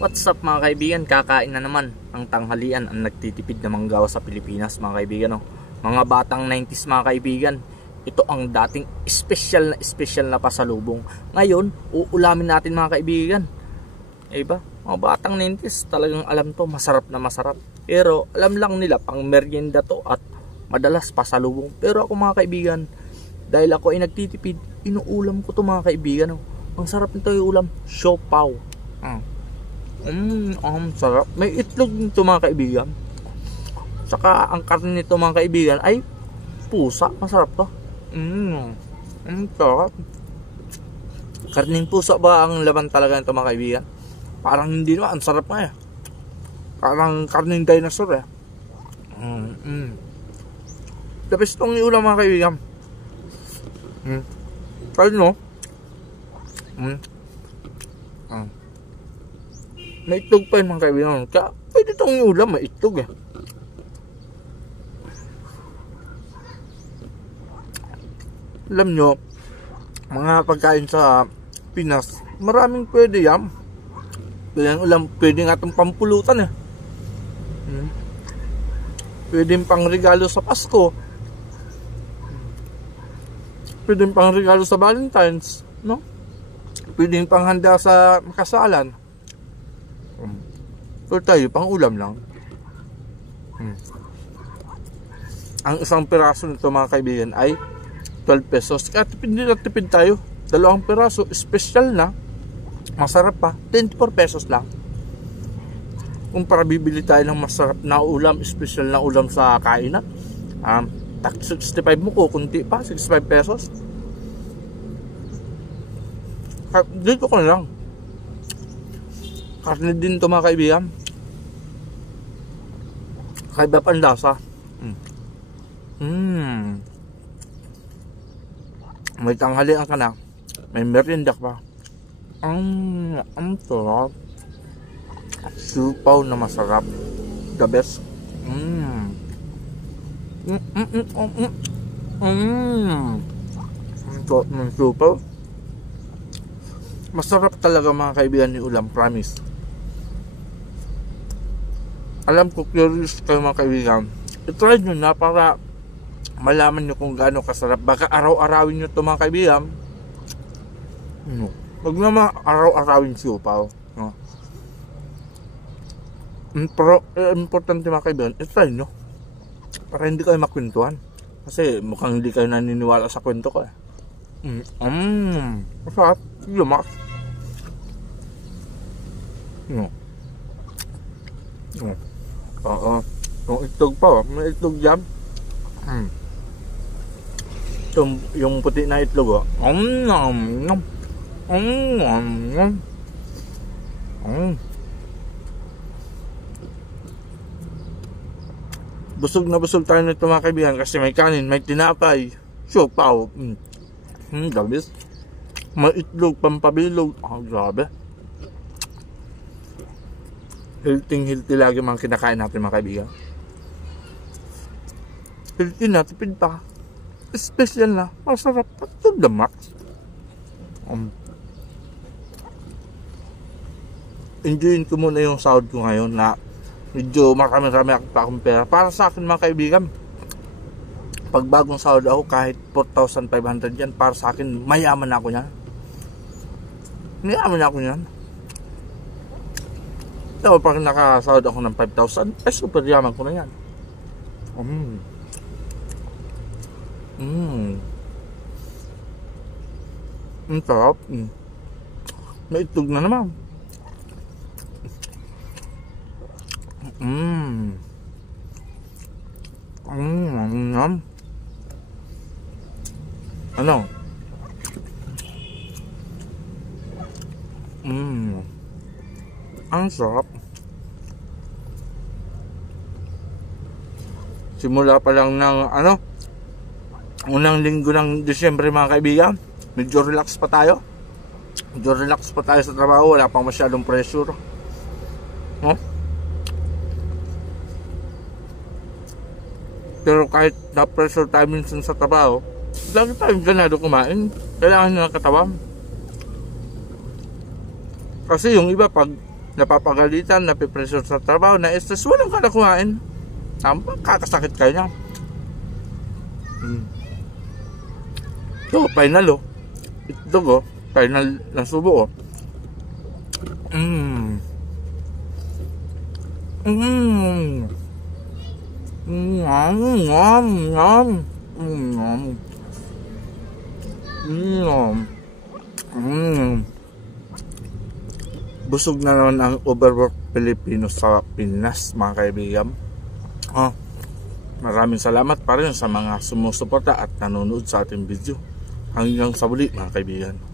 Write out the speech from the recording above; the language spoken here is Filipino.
What's up mga kaibigan, kakain na naman ang tanghalian ang nagtitipid na manggawa sa Pilipinas mga kaibigan. Mga batang 90s mga kaibigan, ito ang dating espesyal na pasalubong. Ngayon, uulamin natin mga kaibigan. Diba? Mga batang 90s talagang alam to, masarap na masarap. Pero alam lang nila pang merienda to at madalas pasalubong. Pero ako mga kaibigan, dahil ako ay nagtitipid, inuulam ko to mga kaibigan. Ang sarap nito yung ulam, siopaw. Sarap. May itlog nito mga kaibigan. Saka ang karne nito mga kaibigan ay pusa. Masarap to. Sarap. Karning pusa ba ang laman talaga nito mga kaibigan? Parang hindi naman. Ang sarap nga eh. Parang karning dinosaur eh. The best tong iulam mga kaibigan. Kaya no? May itlog pa yun mga kaibigan. Kaya pwede itong ulam, may itlog eh. Alam nyo, mga pagkain sa Pinas, maraming pwede yan. Pwede ulam, pwede nga itong pampulutan eh. Pwede pang regalo sa Pasko. Pwede pang regalo sa Valentine's, no? Pwede pang handa sa kasalan. Pero tayo, pang ulam lang. Ang isang piraso nito mga kaibigan ay 12 pesos. Kaya tipid tayo. 2 piraso, special na. Masarap pa, 24 pesos lang. Kung para bibili tayo ng masarap na ulam, special na ulam sa kainan, 65 mo ko, kunti pa, 65 pesos. Dito ko na lang. Karne din ito mga kaibigan. Kaiba pa ang lasa. May tanghalian ka na. May merienda pa. Ang sarap. Siopaw na masarap. The best. Ang siopaw. Masarap talaga mga kaibigan ni ulam, promise. Alam ko curious kayo mga kaibigan. I-try nyo na para malaman nyo kung gaano kasarap. Baka araw-arawin nyo ito mga kaibigan. Huwag naman araw-arawin siopaw. Pero importante mga kaibigan, i-try nyo. Para hindi kayo makwentuhan. Kasi mukhang hindi kayo naniniwala sa kwento ko eh. Masarap. Lumak. Oo. Yung itlog pa. May itlog dyan. Yung puti na itlog. Busog na busog tayo nito mga kaibigan. Kasi may kanin, may tinapay, siopaw. Dabis. May itlog, pampabilog. Grabe. Healthy lagi mga kinakain natin mga kaibigan. Healthy na, tipid pa. Special na, masarap pa to the max. Enjoyin ko muna yung sahod ko ngayon na medyo marami-rami pa akong pera. Para sa akin mga kaibigan, pag bagong sahod ako kahit 4,500 yan, para sa akin mayaman ako yan. Mayaman ako yan. Pero pag nakasahod ako ng 5,000, ay super yaman ko na yan. Ang sarap. May itlog na naman. Ano? Ang sarap. Simula pa lang ng unang linggo ng Disyembre mga kaibigan, medyo relax pa tayo. Sa trabaho, wala pang masyadong pressure. Pero kahit na-pressure tayo minsan sa trabaho, lagi tayong ganado kumain. Kailangan nyo ng katawan. Kasi yung iba pag napapagalitan, napipressure sa trabaho, na-stress, walang ka na kumain. Kakasakit kayo niya. Ito, final oh. Ito oh, final na subo oh. Busog na naman ang overwork Pilipino sa Pinas, mga kaibigan. Maraming salamat pa rin sa mga sumusuporta at nanonood sa ating video. Hanggang sa muli, mga kaibigan.